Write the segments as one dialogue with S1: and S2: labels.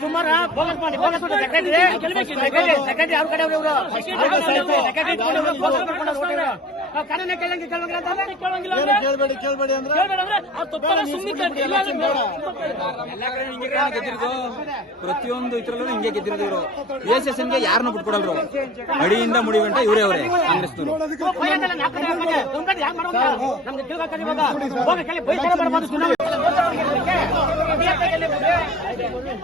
S1: ಸುಮಾರು ಬೋಗಸ್ ಮಾಡಿ ಬೋಗಸ್ ಮಾಡಿ ಸೆಕ್ರೆಟರಿ ಸೆಕ್ರೆಟರಿ ಅವ್ರ ಕಡೆ ಇವರು ಸೆಕ್ರೆಟರಿ ಕಾನೂನೇ ಕೇಳಂಗೆ ಕೇಳಂಗಿಲ್ಲ ಅಂತ
S2: ಕೇಳಂಗಿಲ್ಲ
S3: ಏನು ಕೇಳಬೇಡಿ ಕೇಳಬೇಡಿ ಅಂದ್ರೆ
S2: ಕೇಳ್ಬೇಡ ಅಂದ್ರೆ ಅವ್ರು ತಪ್ಪಲ್ಲ ಸುಮ್ಮನೆ
S3: ನಿಲ್ಲಿಸ್ಬಿಟ್ಟು election ಬೇಡ.
S4: ಗೆದ್ದಿರೋದು ಪ್ರತಿಯೊಂದು ಇದ್ರಲ್ಲೂ ಹಿಂಗೆ ಗೆದ್ದಿರೋದು ಇವರು. ಎಸ್ ಎಸ್ ಎನ್ಗೆ ಯಾರನ್ನೂ ಬಿಟ್ಕೊಡಲ್ರು ಅಡಿಯಿಂದ ಮುಡಿ ಗಂಟ ಇವರೇ ಅವರೇ ಕಾಂಗ್ರೆಸ್
S1: ನಮ್ಗೆ ತಿಳ್ಕೊತಾರೆ ಇವಾಗ. ಹೋಗಿ ಕೇಳಿ ಬೈತಾರೆ ಬರ್ಬಾರ್ದು ಸುಮ್ಮನೆ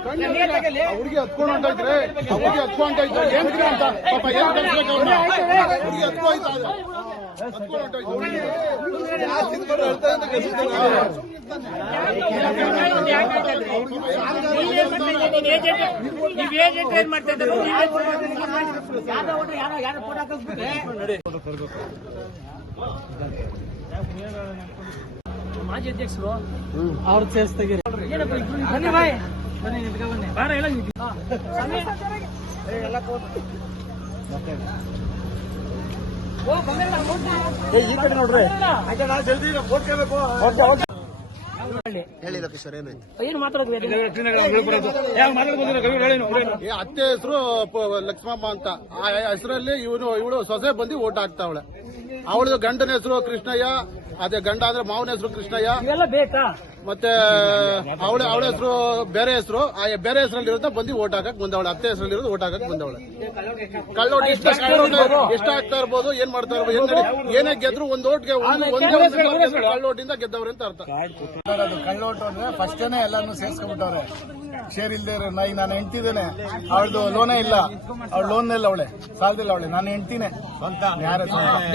S3: ಹುಡುಗಿ ಹತ್ಕೊಂಡು ಹೊಂಟೈತ್ರಿ ಹುಡುಗಿ ಹತ್ಕೊಂಡು ಹೊಂಟೈತೆ ಏನ್ರಿ ಅಂತ? ಪಾಪ ಏನ್ ಕಳ್ಸ್ಬೇಕು ಹುಡುಗಿ
S1: ಫೋಟೋ ಹಾಕಿಸ್ಬಿಟ್ರೆ
S2: ಮಾಜಿ ಅಧ್ಯಕ್ಷರು
S1: ಅವ್ರ ಸೇರಿಸ್ತಾಗಿರಿ
S3: ಈ ಕಡೆ ನೋಡ್ರಿ.
S5: ಹೇಳಿ ಲೋಕೇಶ್ವರ ಏನಾಯ್ತು
S2: ಏನು ಮಾತಾಡೋದು
S3: ಅತ್ತೆ ಹೆಸರು ಲಕ್ಷ್ಮಮ್ಮ ಅಂತ. ಆ ಹೆಸರಲ್ಲಿ ಇವನು ಇವಳು ಸೊಸೆ ಬಂದು ಓಟ್ ಹಾಕ್ತಾವಳೆ. ಅವಳದು ಗಂಡನ ಹೆಸರು ಕೃಷ್ಣಯ್ಯ ಅದೇ ಗಂಡ ಅಂದ್ರೆ ಮಾವನ ಹೆಸರು ಕೃಷ್ಣಯ್ಯ.
S2: ಇವೆಲ್ಲ ಬೇಕಾ?
S3: ಮತ್ತೆ ಅವಳ ಅವಳ ಹೆಸರು ಬೇರೆ ಹೆಸರು. ಆ ಬೇರೆ ಹೆಸರಲ್ಲಿ ಇರೋದ ಬಂದು ಓಟ್ ಹಾಕಕ್ ಬಂದವಳ ಅತ್ತೆ ಹೆಸರಲ್ಲಿ ಇರೋದು ಓಟ್ ಹಾಕಕ್ ಬಂದವಳ. ಕಳ್ಳೋಟ್ ಇಷ್ಟ ಇಷ್ಟ ಎಷ್ಟ ಆಗ್ತಾ ಇರ್ಬೋದು ಏನ್ ಮಾಡ್ತಾ ಇರ್ಬೋದು ಏನ್ ಗೆದ್ರು ಒಂದ್ ಓಟ್ಗೆ ಒಂದು ಒಂದೇ ಒಂದು ಕಳ್ಳೋಟಿಂದ ಗೆದ್ದವ್ರೆ ಅಂತ ಅರ್ಥ.
S6: ಕಳ್ಳೋಟು ಅಂದ್ರೆ ಫಸ್ಟ್ ಎಲ್ಲಾನು ಸೇರ್ಸ್ಕೊಂಡ್ಬಿಟ್ಟವ್ರೆ. ಶೇರ್ ಇಲ್ದೇ ಇರೋ ನಾಯಿ ನಾನು ಹೆಂಡ್ತಿದ್ದೇನೆ ಅವಳದು ಲೋನೇ ಇಲ್ಲ. ಅವಳು ಲೋನ್ ಇಲ್ಲ ಅವಳೆ. ಸಾಲದಿಲ್ಲ ಅವಳೆ. ನಾನು ಹೆಂಡ್ತಿನೇ. ಯಾರ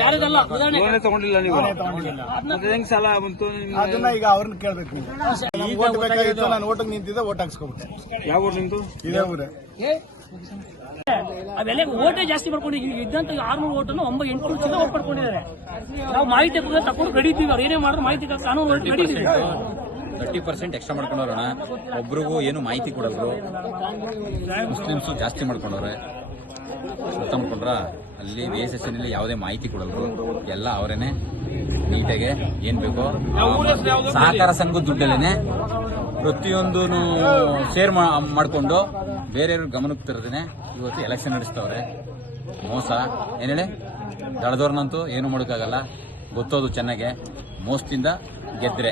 S2: ಯಾರದಲ್ಲ ಉದಾಹರಣೆ.
S4: ಲೋನೇ ತಗೊಂಡಿಲ್ಲ ನೀವು.
S6: ತಗೊಂಡಿಲ್ಲ.
S4: ಮತ್ತೆ ಹೆಂಗ್ ಸಾಲ ಬಂತು ನಿಮ್ಗೆ?
S6: ಅದನ್ನ ಈಗ ಅವ್ರನ್ನ ಕೇಳ್ಬೇಕು ನೀವು. ಓಟ್ ಬೇಕಾಗಿತ್ತು ನಾನು ಓಟಿಗೆ ನಿಂತಿದ್ದೆ ಓಟ್ ಹಾಕ್ಸ್ಕೊಬಿಟ್ಟೆ.
S4: ಯಾವ ಊರು ನಿಮ್ದು?
S6: ಇದೇ ಊರೇ.
S2: ಅವೆಲ್ಲ ಓಟೇ ಜಾಸ್ತಿ ಮಾಡ್ಕೊಂಡು ಈಗ ಇದ್ದಂತ ಆರ್ನೂರು ಓಟನ್ನು ಒಂಬತ್ತು ಎಂಟುನೂರು ಚಿನ್ನ ಓಟ್ ಮಾಡ್ಕೊಂಡಿದ್ದಾರೆ. ನಾವು ಮಾಹಿತಿ ಕೂಡ ತಕೊಂಡು ಕಡಿತೀವಿ. ಅವ್ರು ಏನೇ ಮಾಡಿದ್ರು ಮಾಹಿತಿ ಕಾನೂನು ಓಟ್ ಕಡಿತೀವಿ.
S4: ತರ್ಟಿ ಪರ್ಸೆಂಟ್ ಎಕ್ಸ್ಟ್ರಾ ಮಾಡ್ಕೊಂಡವ್ರಣ ಒಬ್ರಿಗೂ ಏನು ಮಾಹಿತಿ ಕೊಡಲ್ರು ಮುಸ್ಲಿಮ್ಸು ಜಾಸ್ತಿ ಮಾಡ್ಕೊಂಡವ್ರೆ. ಅರ್ಥ ಮಾಡ್ಕೊಂಡ್ರ? ಅಲ್ಲಿ ವಿ ಎಸ್ ಎಸ್ ಯಾವುದೇ ಮಾಹಿತಿ ಕೊಡಲ್ರು ಎಲ್ಲ ಅವರೇನೆ ನೀಟಾಗೆ ಏನ್ ಬೇಕೋ ಸಹಕಾರ ಸಂಘದ ದುಡ್ಡಲ್ಲೇನೆ ಪ್ರತಿಯೊಂದು ಶೇರ್ ಮಾಡಿಕೊಂಡು ಬೇರೆಯವ್ರ ಗಮನಕ್ಕೆ ತರದೇನೆ ಇವತ್ತು ಎಲೆಕ್ಷನ್ ನಡೆಸ್ತವ್ರೆ ಮೋಸ ಏನ್ ಹೇಳಿ ದಳದವ್ರನ್ನಂತೂ ಏನು ಮಾಡೋಕ್ಕಾಗಲ್ಲ ಗೊತ್ತೋದು ಚೆನ್ನಾಗೆ ಮೋಸದಿಂದ ಗೆದ್ರೆ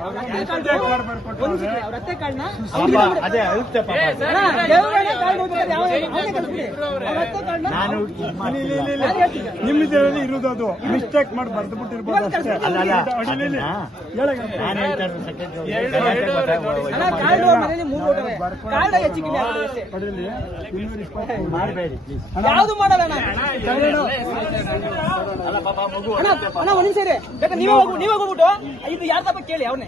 S1: ನಾನು
S3: ನಿಮ್ಮಿದ್ರಲ್ಲಿ ಇರುವುದು ಅದು ಮಿಸ್ಟೇಕ್ ಮಾಡಿ ಬರ್ದು ಬಿಟ್ಟಿರ್ಬೋದು ಅಷ್ಟೇ
S7: ಮಾಡಲ್ಲ ಅಣ್ಣ ಒಂದ್ ಹೋಗ್ಬಿಟ್ಟು ನೀವೇ ಹೋಗ್ಬಿಟ್ಟು ಇದು ಯಾರ ತಪ್ಪ ಕೇಳಿ ಅವನೇ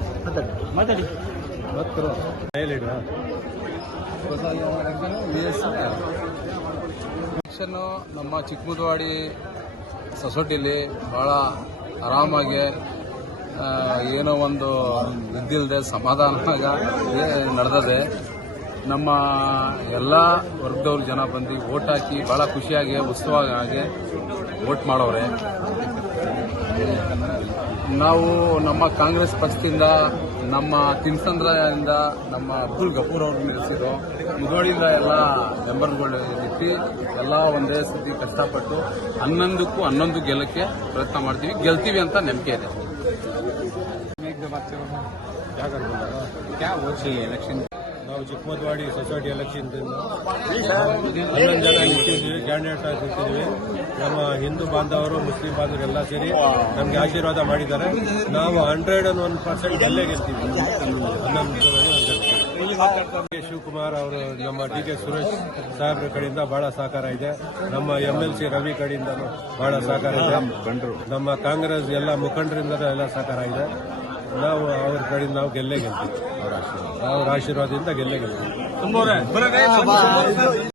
S1: ಮಾತಾಡಿ.
S8: ಎಲೆಕ್ಷನ್ನು ನಮ್ಮ ಚಿಕ್ಕಮುದವಾಡಿ ಸೊಸೈಟಿಲಿ ಭಾಳ ಆರಾಮಾಗಿ ಏನೋ ಒಂದು ಇದ್ದಿಲ್ಲದೆ ಸಮಾಧಾನವಾಗ ನಡೆದದೆ. ನಮ್ಮ ಎಲ್ಲ ವರ್ಗದವ್ರ ಜನ ಬಂದು ಓಟ್ ಹಾಕಿ ಭಾಳ ಖುಷಿಯಾಗಿ ಉತ್ಸವವಾಗಿ ವೋಟ್ ಮಾಡವ್ರೆ. ನಾವು ನಮ್ಮ ಕಾಂಗ್ರೆಸ್ ಪಕ್ಷದಿಂದ, ನಮ್ಮ ತಿನ್ಸಂದ್ರದಿಂದ, ನಮ್ಮ ಅಬ್ದುಲ್ ಗಫೂರ್ ಅವ್ರನ್ನ ನಿಲ್ಲಿಸಿದ್ರು ಮುಗೋಳಿಂದ ಎಲ್ಲ ಮೆಂಬರ್ಗಳು ಇಟ್ಟು ಎಲ್ಲ ಒಂದೇ ಸತಿ ಕಷ್ಟಪಟ್ಟು ಹನ್ನೊಂದಕ್ಕೂ ಹನ್ನೊಂದು ಗೆಲ್ಲಕ್ಕೆ ಪ್ರಯತ್ನ ಮಾಡ್ತೀವಿ. ಗೆಲ್ತೀವಿ ಅಂತ ನಂಬಿಕೆ ಇದೆ.
S9: ಚಿಕ್ಕಮದವಾಡಿ ಸೊಸೈಟಿ ಎಲೆಕ್ಷನ್ದಿಂದ ಹನ್ನೊಂದು ಜನ ನಿಂತಿದ್ದೀವಿ ಕ್ಯಾಂಡಿಡೇಟ್ ಆಗಿ ನಿಂತಿದ್ದೀವಿ. ನಮ್ಮ ಹಿಂದೂ ಬಾಂಧವರು ಮುಸ್ಲಿಂ ಬಾಂಧವರು ಎಲ್ಲ ಸೇರಿ ನಮಗೆ ಆಶೀರ್ವಾದ ಮಾಡಿದ್ದಾರೆ. ನಾವು ಹಂಡ್ರೆಡ್ ಅಂಡ್ ಒನ್ ಪರ್ಸೆಂಟ್ ಅಲ್ಲೇ ಗೆಲ್ತೀವಿ. ಶಿವಕುಮಾರ್ ಅವರು ನಮ್ಮ ಡಿ ಕೆ ಸುರೇಶ್ ಸಾಹೇಬ್ರ ಕಡೆಯಿಂದ ಬಹಳ ಸಹಕಾರ ಇದೆ. ನಮ್ಮ ಎಂ ಎಲ್ ಸಿ ರವಿ ಕಡೆಯಿಂದ ಬಹಳ ಸಹಕಾರ ಇದೆ. ನಮ್ಮ ಕಾಂಗ್ರೆಸ್ ಎಲ್ಲ ಮುಖಂಡರಿಂದ ಎಲ್ಲ ಸಹಕಾರ ಇದೆ. ನಾವು ಅವ್ರ ಕಡೆಯಿಂದ ನಾವು ಗೆಲ್ಲೇ ಗೆಲ್ತೀವಿ. ಅವ್ರ ಆಶೀರ್ವಾದದಿಂದ ಗೆಲ್ಲೇ ಗೆಲ್ತೀವಿ.